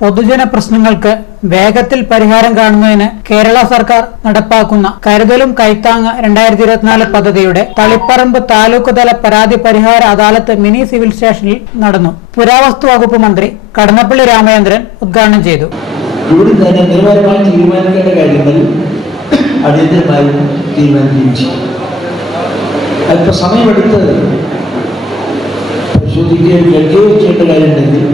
പൊതുജന പ്രശ്നങ്ങൾക്ക് വേഗത്തിൽ പരിഹാരം കാണുന്നതിന് കേരള സർക്കാർ നടപ്പാക്കുന്ന കരുതലും കൈത്താങ് രണ്ടായിരത്തി ഇരുപത്തിനാല് പദ്ധതിയുടെ തളിപ്പറമ്പ് താലൂക്ക് തല പരാതി പരിഹാര അദാലത്ത് മിനി സിവിൽ സ്റ്റേഷനിൽ നടന്നു. പുരാവസ്തു വകുപ്പ് മന്ത്രി കടന്നപ്പള്ളി രാമചന്ദ്രൻ ഉദ്ഘാടനം ചെയ്തു. അല്പസമയമെടുത്ത് പരിശോധിക്കുകയും കേൾക്കുകയും ചെയ്യേണ്ട കാര്യമുണ്ടെങ്കിൽ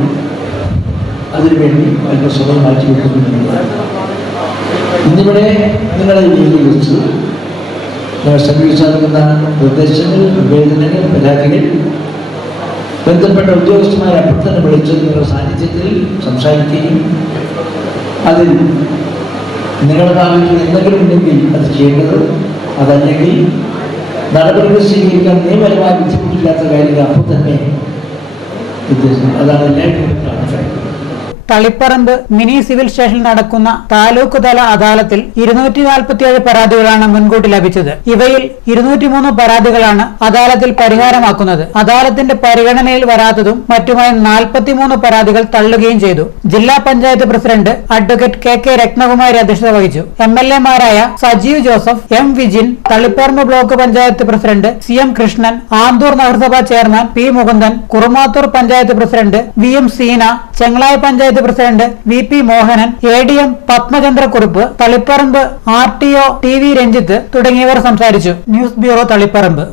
അതിനുവേണ്ടി അല്പസ്വതം മാറ്റി വെക്കുന്നു ഇന്നിവിടെ നിങ്ങളെ വേദി വെച്ച് നിങ്ങൾ നിർദ്ദേശങ്ങൾ നിവേദനങ്ങൾ പരാതികൾ. ബന്ധപ്പെട്ട ഉദ്യോഗസ്ഥന്മാരെ തന്നെ വിളിച്ച് നിങ്ങളുടെ സാന്നിധ്യത്തിൽ സംസാരിക്കുകയും അതിൽ നിങ്ങളുടെ ഭാഗത്ത് എന്തെങ്കിലും ഉണ്ടെങ്കിൽ അത് ചെയ്യേണ്ടത് അതല്ലെങ്കിൽ നടപടികൾ സ്വീകരിക്കാൻ നിയമപരമായി ബുദ്ധിമുട്ടില്ലാത്ത കാര്യങ്ങൾ അപ്പോൾ തന്നെ അതാണ് എല്ലാവരും തളിപ്പറമ്പ് മിനി സിവിൽ സ്റ്റേഷനിൽ നടക്കുന്ന താലൂക്ക് തല അദാലത്തിൽ ഇരുന്നൂറ്റി നാൽപ്പത്തിയേഴ് പരാതികളാണ് മുൻകൂട്ടി ലഭിച്ചത്. ഇവയിൽ ഇരുന്നൂറ്റിമൂന്ന് പരാതികളാണ് അദാലത്തിൽ പരിഹാരമാക്കുന്നത്. അദാലത്തിന്റെ പരിഗണനയിൽ വരാത്തതും മറ്റുമായി നാൽപ്പത്തിമൂന്ന് പരാതികൾ തള്ളുകയും ചെയ്തു. ജില്ലാ panchayat president advocate K K Ratnakumari അധ്യക്ഷത വഹിച്ചു. M L Sajeev Joseph M Vijin Taliparamba block panchayat president C M Krishnan Anthoor നഗരസഭാ chairman P Mukundan Kurumathur panchayat president V M Seena Chengalayi panchayat president V P Mohanan A D M Padmachandra Kurup Taliparamba R T O T V Ranjith തുടങ്ങിയവർ സംസാരിച്ചു. News bureau Taliparamba.